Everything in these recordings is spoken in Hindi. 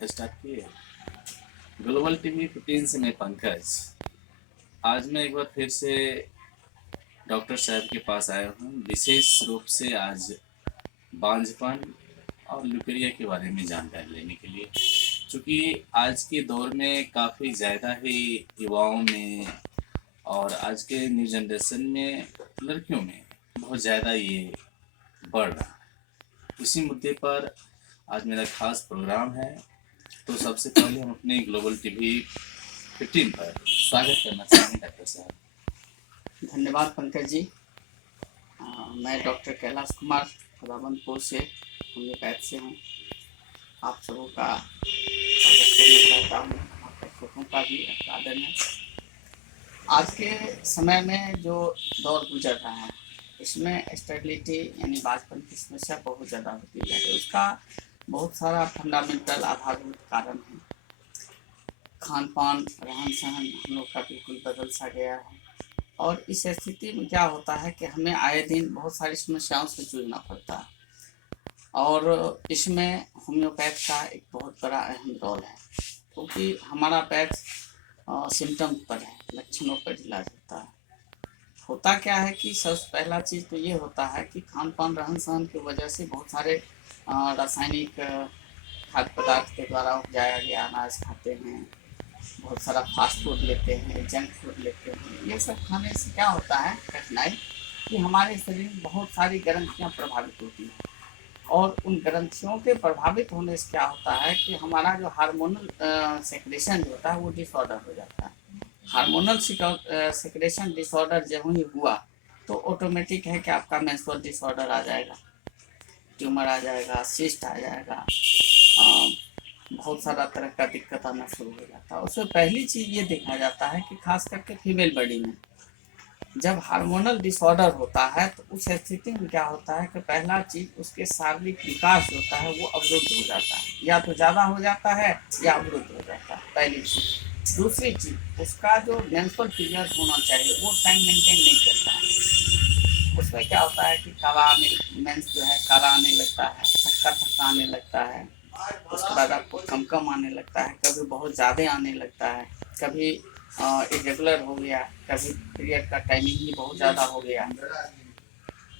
स्टार्ट किए। ग्लोबल टीवी 15 से मैं पंकज। आज मैं एक बार फिर से डॉक्टर साहब के पास आया हूँ, विशेष रूप से आज बांझपन और लुकेरिया के बारे में जानकारी लेने के लिए। क्योंकि आज के दौर में काफ़ी ज़्यादा ही युवाओं में और आज के न्यू जनरेशन में लड़कियों में बहुत ज़्यादा ये बढ़ रहा है। इसी मुद्दे पर आज मेरा खास प्रोग्राम है। तो सबसे पहले हम अपने ग्लोबल टीवी 15 पर स्वागत करना चाहेंगे डॉक्टर साहब। धन्यवाद पंकज जी। मैं डॉक्टर कैलाश कुमार रावनपुर से होम्योपैथ से हूँ। आप सबों का स्वागत करना चाहता हूँ। आपके श्रोताओं का भी अभिवादन है। आज के समय में जो दौर गुजर रहा है इसमें स्टेबिलिटी यानी बांझपन की समस्या बहुत ज़्यादा होती है। उसका बहुत सारा फंडामेंटल आधारभूत कारण है। खान पान रहन सहन हम लोग का बिल्कुल बदल सा गया है और इस स्थिति में क्या होता है कि हमें आए दिन बहुत सारी समस्याओं से जूझना पड़ता है और इसमें होम्योपैथ का एक बहुत बड़ा अहम रोल है, क्योंकि हमारा पैथ सिम्टम पर है, लक्षणों पर इलाज होता है। होता क्या है कि सबसे पहला चीज़ तो ये होता है कि खान पान रहन सहन की वजह से बहुत सारे रासायनिक खाद्य पदार्थ के द्वारा उपजाया गया अनाज खाते हैं, बहुत सारा फास्ट फूड लेते हैं, जंक फूड लेते हैं। ये सब खाने से क्या होता है कठिनाई कि हमारे शरीर में बहुत सारी ग्रंथियाँ प्रभावित होती हैं और उन ग्रंथियों के प्रभावित होने से क्या होता है कि हमारा जो हार्मोनल सेक्रेशन जो होता है वो डिसऑर्डर हो जाता है। हार्मोनल सेक्रेशन डिसऑर्डर जब ही हुआ तो ऑटोमेटिक है कि आपका मेंस्ट्रुअल डिसऑर्डर आ जाएगा, ट्यूमर आ जाएगा, सिस्ट आ जाएगा, बहुत सारा तरह का दिक्कत आना शुरू हो जाता है। उसमें पहली चीज़ ये देखा जाता है कि खास करके फीमेल बॉडी में जब हार्मोनल डिसऑर्डर होता है तो उस स्थिति में क्या होता है कि पहला चीज़ उसके शारीरिक विकास जो होता है वो अवरुद्ध हो जाता है, या तो ज़्यादा हो जाता है या अवरुद्ध हो जाता है, पहली चीज़। दूसरी चीज़, उसका जो मेंस्ट्रुअल पीरियड होना चाहिए वो टाइम मेंटेन नहीं करता है। उसमें क्या होता है कि काला आने, मेंस जो है काला आने लगता है, थक्का थक्का आने लगता है, उसके बाद आपको कम कम आने लगता है, कभी बहुत ज़्यादा आने लगता है, कभी इरेगुलर हो गया, कभी पीरियड का टाइमिंग ही बहुत ज़्यादा हो गया।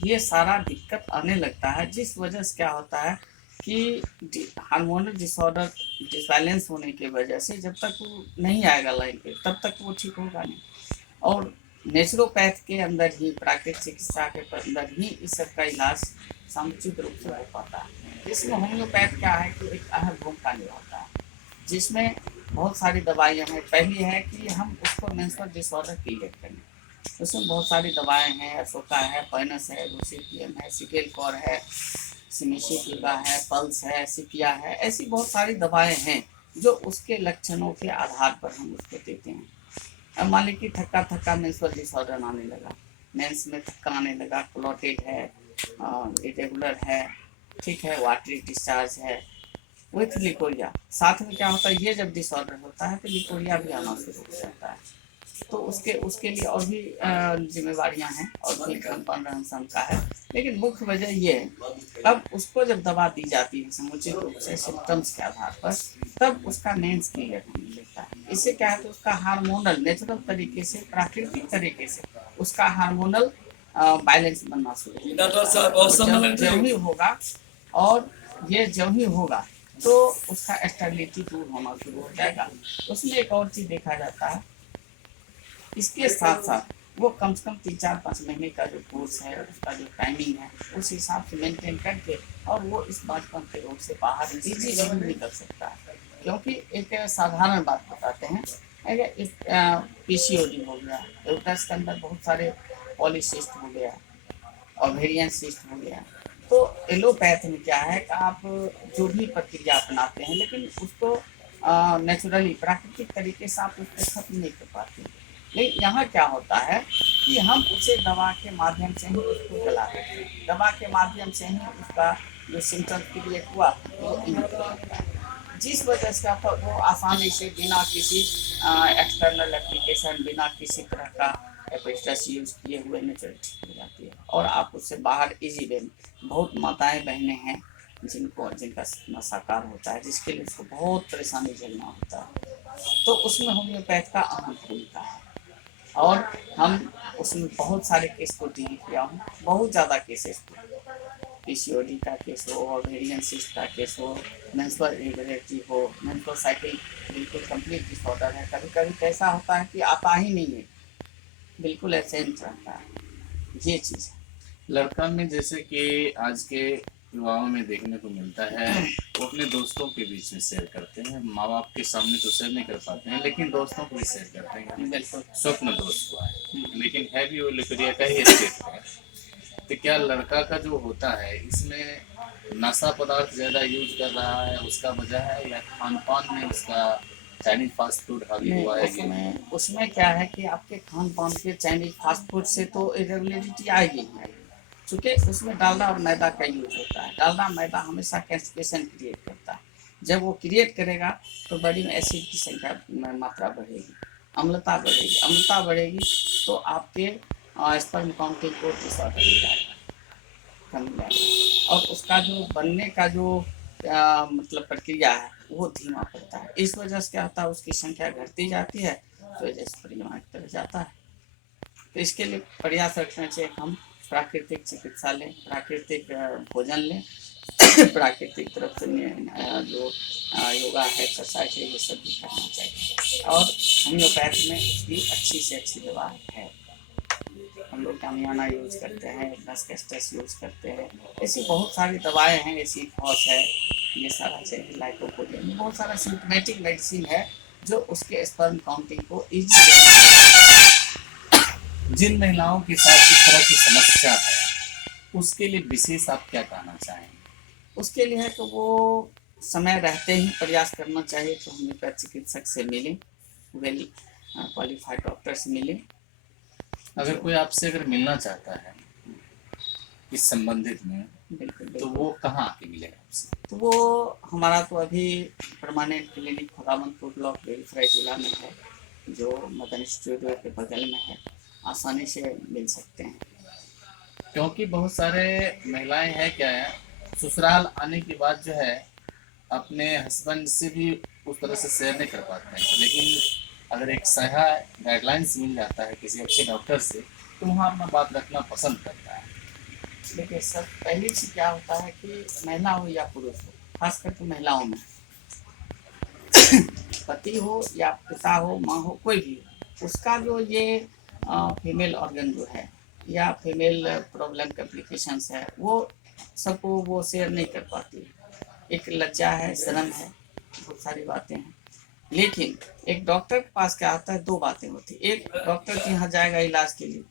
ये सारा दिक्कत आने लगता है, जिस वजह से क्या होता है कि हार्मोनल डिसऑर्डर डिसबैलेंस होने की वजह से जब तक वो नहीं आएगा लाइन पे तब तक वो ठीक होगा नहीं। और नेचुरोपैथ के अंदर ही, प्राकृतिक चिकित्सा के अंदर ही इस सब का इलाज समुचित रूप से हो पाता है। इसमें होम्योपैथ क्या है कि एक अहम भूमिका निभाता है, जिसमें बहुत सारी दवाइयाँ हैं। पहली है कि हम उसको मेंस्ट्रुअल डिसऑर्डर क्लियर करें, उसमें बहुत सारी दवाएं हैं, अशोका है, पैनस है, लूसीपियम है, सिकेल कौर है, सिमिशीफिबा है, पल्स है, सिपिया है। ऐसी बहुत सारी दवाएं हैं जो उसके लक्षणों के आधार पर हम उसको देते हैं। अब मान लीजिए थक्का थक्का मेंस्ट्रुअल डिसऑर्डर आने लगा, मेंस में थक्का आने लगा, क्लोटेड है, इरेगुलर है, ठीक है, वाटरी डिस्चार्ज है विथ लिकोरिया। साथ में क्या होता है, ये जब डिसऑर्डर होता है तो लिकोरिया भी आना शुरू हो जाता है। तो उसके उसके लिए और भी जिम्मेवारियां हैं और भी खान-पान रहन-सहन का है, लेकिन मुख्य वजह ये है। अब उसको जब दवा दी जाती है समुचित रूप से सिम्पटम्स के आधार पर, तब उसका मेंस क्लियर होने लगता है। इससे क्या है तो उसका हार्मोनल नेचुरल तरीके से, प्राकृतिक तरीके से उसका हार्मोनल बैलेंस बनना शुरू हो जाता है। जब ही होगा और ये जब ही होगा तो उसका स्टेबिलिटी दूर होना शुरू हो जाएगा। उसमें एक और चीज़ देखा जाता है, इसके साथ साथ वो कम से कम 3-4-5 महीने का जो कोर्स है, उसका जो टाइमिंग है, उस हिसाब से मेंटेन करके और वो इस बांझपन के रोग से बाहर इजीली निकल सकता है। क्योंकि एक साधारण बात बताते हैं, अगर इस पीसीओडी हो गया, यूट्रस के अंदर बहुत सारे पॉलीसिस्ट हो गया, ओवेरियन सिस्ट हो गया, तो एलोपैथ में क्या है कि आप जो भी प्रक्रिया अपनाते हैं लेकिन उसको नेचुरली प्राकृतिक तरीके से आप उसको खत्म नहीं कर पाते। लेकिन यहाँ क्या होता है कि हम उसे दवा के माध्यम से ही उसको जला देते हैं, दवा के माध्यम से ही उसका जो सिम्टम क्रिएट हुआ वो जिस वजह से आप वो आसानी से बिना किसी एक्सटर्नल एप्लीकेशन, बिना किसी तरह का एपेस्टस यूज किए हुए नेचुरल ठीक हो जाती है और आप उससे बाहर इजी वे में। बहुत माताएं बहनें हैं जिनका नशाकार होता है, जिसके लिए उसको बहुत परेशानी झेलना होता है, तो उसमें होम्योपैथ का अहम भूमिका है। और हम उसमें बहुत सारे केस को डील किया हूँ, बहुत ज़्यादा केसेस को, पीसीओडी का केस हो, ओवेरियन सिस्ट का केस हो, मेंस्ट्रुअल इरेगुलरिटी हो, मेंस्ट्रुअल साइकिल बिल्कुल कंप्लीट डिसऑर्डर है, कभी कभी कैसा होता है कि आता ही नहीं है, बिल्कुल एब्सेंट रहता है, ये चीज़ है। लड़का में जैसे कि आज के युवाओं में देखने को मिलता है, वो अपने दोस्तों के बीच में शेयर करते हैं, माँ बाप के सामने तो शेयर नहीं कर पाते हैं, लेकिन दोस्तों को भी शेयर करते हैं। बिल्कुल। स्वप्न दोस्त हुआ है, लेकिन है भी वो लिकुरिया का ही स्टेट है। तो क्या लड़का का जो होता है इसमें नशा पदार्थ ज़्यादा यूज कर रहा है, उसका वजह है, या खान पान में उसका चाइनीज फास्ट फूड हावी नहीं, हुआ है? उसमें क्या है कि आपके खान पान के चाइनीज फास्ट फूड से तो इरेगुलरिटी आएगी है, चूँकि उसमें डालडा और मैदा का यूज होता है। डालडा मैदा हमेशा कॉन्स्टिपेशन क्रिएट करता है, जब वो क्रिएट करेगा तो बॉडी में एसिड की संख्या मात्रा बढ़ेगी, अम्लता बढ़ेगी तो आपके स्पर्म काउंटिंग को डिसऑर्डर मिल जाएगा, कम जाएगा, और उसका जो बनने का जो मतलब प्रक्रिया है वो धीमा पड़ता है। इस वजह से क्या होता है, उसकी संख्या घटती जाती है, तो वजह से परिणाम की तरह जाता है। तो इसके लिए प्रयास रखना चाहिए, हम प्राकृतिक चिकित्सा लें, प्राकृतिक भोजन लें, प्राकृतिक तरफ से जो योगा है, एक्सरसाइज है, ये सब भी करना चाहिए। और होम्योपैथ में उसकी अच्छी से अच्छी दवा है, हम लोग कामियाना यूज़ करते हैं, नसकेस्टस यूज़ करते हैं, ऐसी बहुत सारी दवाएं हैं, ऐसी फॉस है, ये सारा चाहिए, लाइकोपोडियम, बहुत सारा सिम्टमेटिक मेडिसिन है जो उसके स्पर्म काउंटिंग को ईजी जिन महिलाओं के साथ इस तरह की समस्या है उसके लिए विशेष आप क्या कहना चाहेंगे? उसके लिए है कि वो समय रहते ही प्रयास करना चाहिए कि होम्योपैथ चिकित्सक से मिलें, वेल क्वालिफाइड डॉक्टर से मिलें। अगर कोई आपसे अगर मिलना चाहता है इस संबंधित में, बिल्कुल, तो वो कहाँ आके मिलेगा आपसे? तो वो हमारा तो अभी परमानेंट क्लिनिक खुदावंतपुर ब्लॉक बेगूसराय जिला में है, जो मदन स्टूडियो के बगल में है, आसानी से मिल सकते हैं। क्योंकि बहुत सारे महिलाएं हैं क्या है, ससुराल आने के बाद जो है अपने हस्बैंड से भी उस तरह से शेयर नहीं कर पाते हैं, लेकिन अगर एक सही गाइडलाइंस मिल जाता है किसी अच्छे डॉक्टर से, तो वहाँ अपना बात रखना पसंद करता है। देखिए सर, पहली चीज़ क्या होता है कि महिला हो या पुरुष हो, खास करके महिलाओं में, पति हो या पिता हो, माँ हो, कोई भी हो, उसका जो ये फीमेल ऑर्गन जो है या फीमेल प्रॉब्लम कॉम्प्लिकेशंस है, वो सबको वो शेयर नहीं कर पाती। एक लज्जा है, शर्म है, बहुत सारी बातें हैं। लेकिन एक डॉक्टर के पास क्या आता है, दो बातें होती है। एक, डॉक्टर के यहाँ जाएगा इलाज के लिए,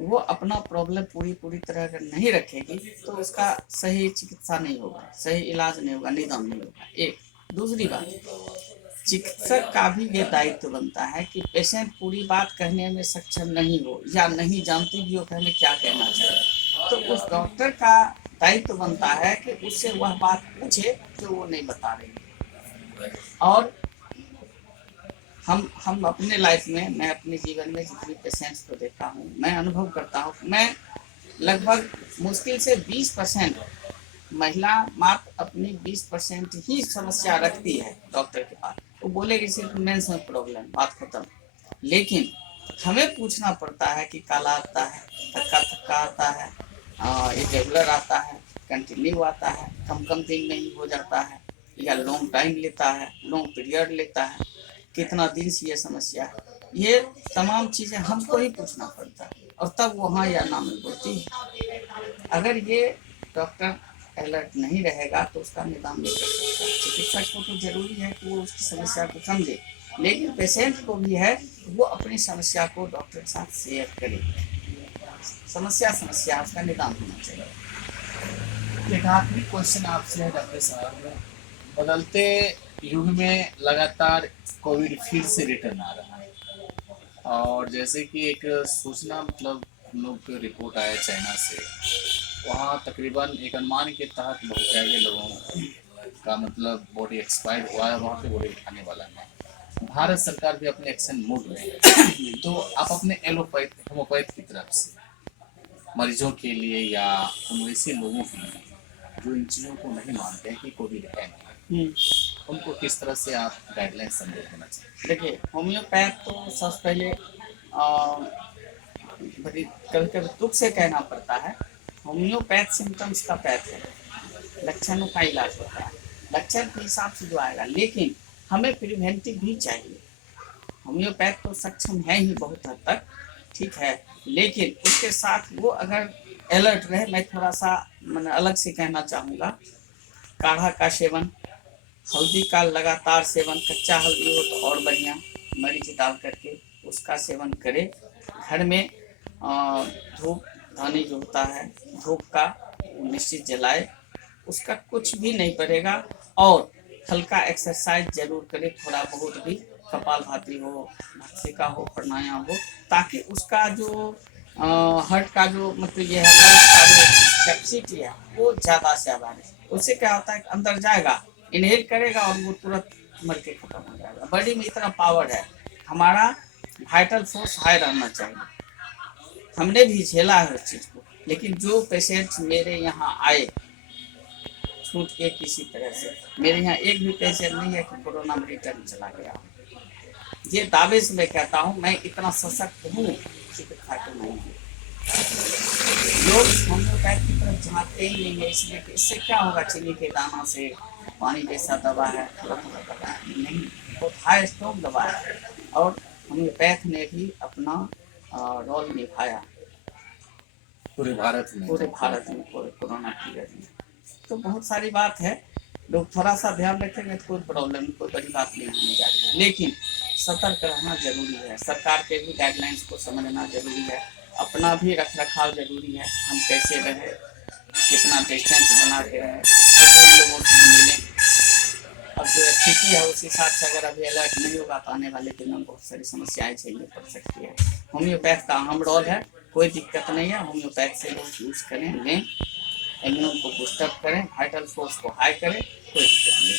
वो अपना प्रॉब्लम पूरी तरह अगर नहीं रखेगी तो उसका सही चिकित्सा नहीं होगा, सही इलाज नहीं होगा, निदान नहीं होगा। एक, दूसरी बात, चिकित्सक का भी ये दायित्व बनता है कि पेशेंट पूरी बात कहने में सक्षम नहीं हो या नहीं जानती भी हो कि हमें क्या कहना चाहिए, तो उस डॉक्टर का दायित्व बनता है कि उससे वह बात पूछे जो वो नहीं बता रही है। और हम अपने लाइफ में, मैं अपने जीवन में जितने पेशेंट्स को देखा हूँ, मैं अनुभव करता हूँ, मैं लगभग मुश्किल से 20% महिला मात्र अपनी 20% ही समस्या रखती है डॉक्टर के पास। वो बोलेगी सिर्फ मेंस में प्रॉब्लम, बात खत्म। लेकिन हमें पूछना पड़ता है कि काला आता है, थक्का आता है, इरेगुलर आता है, कंटिन्यू आता है, कम दिन में ही हो जाता है, या लॉन्ग टाइम लेता है, लॉन्ग पीरियड लेता है, कितना दिन से ये समस्या है, ये तमाम चीज़ें हमको ही पूछना पड़ता है, और तब वहाँ या नाम बोलती है। अगर ये डॉक्टर अलर्ट नहीं रहेगा तो उसका निदान नहीं कर सकता। चिकित्सक को तो जरूरी है कि वो उसकी समस्या को समझे, लेकिन पेशेंट को भी है कि वो अपनी समस्या को डॉक्टर के साथ शेयर करे। समस्या उसका निदान होना चाहिए। एक आखिरी क्वेश्चन आपसे है डॉक्टर साहब, बदलते युग में लगातार कोविड फिर से रिटर्न आ रहा है, और जैसे कि एक सूचना मतलब हम लोग को रिपोर्ट आया चाइना से, वहाँ तकरीबन एक अनुमान के तहत बहुत सारे लोगों का मतलब बॉडी एक्सपायर हुआ है, वहाँ पे बॉडी खाने वाला है। भारत सरकार भी अपने एक्शन मोड में है, तो आप अपने एलोपैथ होम्योपैथ की तरफ से मरीजों के लिए या उन वैसे लोगों के लिए जो इन चीज़ों को नहीं मानते हैं कि कोविड है नहीं, उनको किस तरह से आप गाइडलाइन संदेश देना चाहिए? देखिए, होम्योपैथ तो सबसे पहले बड़ी कभी कभी दुख से कहना पड़ता है, होम्योपैथ सिम्टम्स का पैथ है, लक्षणों का इलाज होता है, लक्षण के हिसाब से जो आएगा। लेकिन हमें प्रिवेंटिव भी चाहिए। होम्योपैथ तो सक्षम है ही बहुत हद तक, ठीक है, लेकिन उसके साथ वो अगर अलर्ट रहे, मैं थोड़ा सा मैंने अलग से कहना चाहूँगा, काढ़ा का सेवन, हल्दी का लगातार सेवन, कच्चा हल्दी हो तो और बढ़िया, मरीच डाल करके उसका सेवन करें। घर में धूप धानी जो होता है, धूप का निश्चित जलाए, उसका कुछ भी नहीं पड़ेगा। और हल्का एक्सरसाइज जरूर करें, थोड़ा बहुत भी, कपालभाति हो, भस्त्रिका हो, प्राणायाम हो, ताकि उसका जो हार्ट का जो मतलब ये है, लंग्स का जो कैपेसिटी है वो ज़्यादा से ज़्यादा है। उससे क्या होता है, अंदर जाएगा, इनहेल करेगा और वो तुरंत मर के खत्म हो जाएगा। बॉडी में इतना पावर है, हमारा वाइटल फोर्स हाई रहना चाहिए। हमने भी झेला है उस चीज़ को, लेकिन जो पेशेंट मेरे यहाँ आए छूट के किसी तरह से, मेरे यहाँ एक भी पेशेंट नहीं है कि कोरोना में रिटर्न चला गया। ये दावे से मैं कहता हूँ, मैं इतना सशक्त हूँ कि खाते नहीं हूँ। लोग होम्योपैथ की तरफ झाँकते ही नहीं है, इसलिए कि इससे क्या होगा, चीनी के दाना से, पानी जैसा दवा है, थोड़ा थोड़ा दवा है, नहीं, बहुत हाई स्ट्रॉन्ग दवा है। और होम्योपैथ ने भी अपना रोल निभाया पूरे भारत में, पूरे कोरोना पीरियड में। तो बहुत सारी बात है, लोग थोड़ा सा ध्यान रखेंगे तो कोई प्रॉब्लम, कोई बड़ी बात नहीं होने जा रही है। लेकिन सतर्क रहना जरूरी है, सरकार के भी गाइडलाइंस को समझना जरूरी है, अपना भी रख रखाव जरूरी है, हम कैसे रहें, कितना डिस्टेंस बना के रहें, कितने लोगों से मिलें। अब जो स्थिति है उस हिसाब से अगर अभी अलर्ट नहीं होगा तो आने वाले दिनों में बहुत सारी समस्याएं झेलनी पड़ सकती है। होम्योपैथ का अहम रोल है, कोई दिक्कत नहीं है, होम्योपैथ से लोग यूज़ करें, लें, इम्यून को बूस्टअप करें, वाइटल फोर्स को हाई करें, कोई दिक्कत नहीं।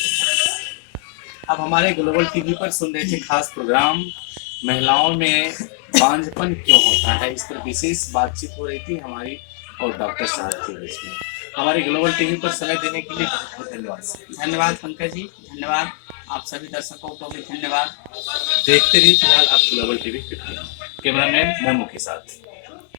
अब हमारे ग्लोबल टीवी पर सुन रहे थे खास प्रोग्राम, महिलाओं में बांझपन क्यों होता है, इस पर विशेष बातचीत हो रही थी हमारी और डॉक्टर साहब के बीच में। हमारे ग्लोबल टीवी पर समय देने के लिए बहुत बहुत धन्यवाद। धन्यवाद पंकज जी, धन्यवाद, आप सभी दर्शकों को भी धन्यवाद। देखते रहिए फिलहाल आप ग्लोबल टीवी 15। कैमरामैन मोमो के साथ।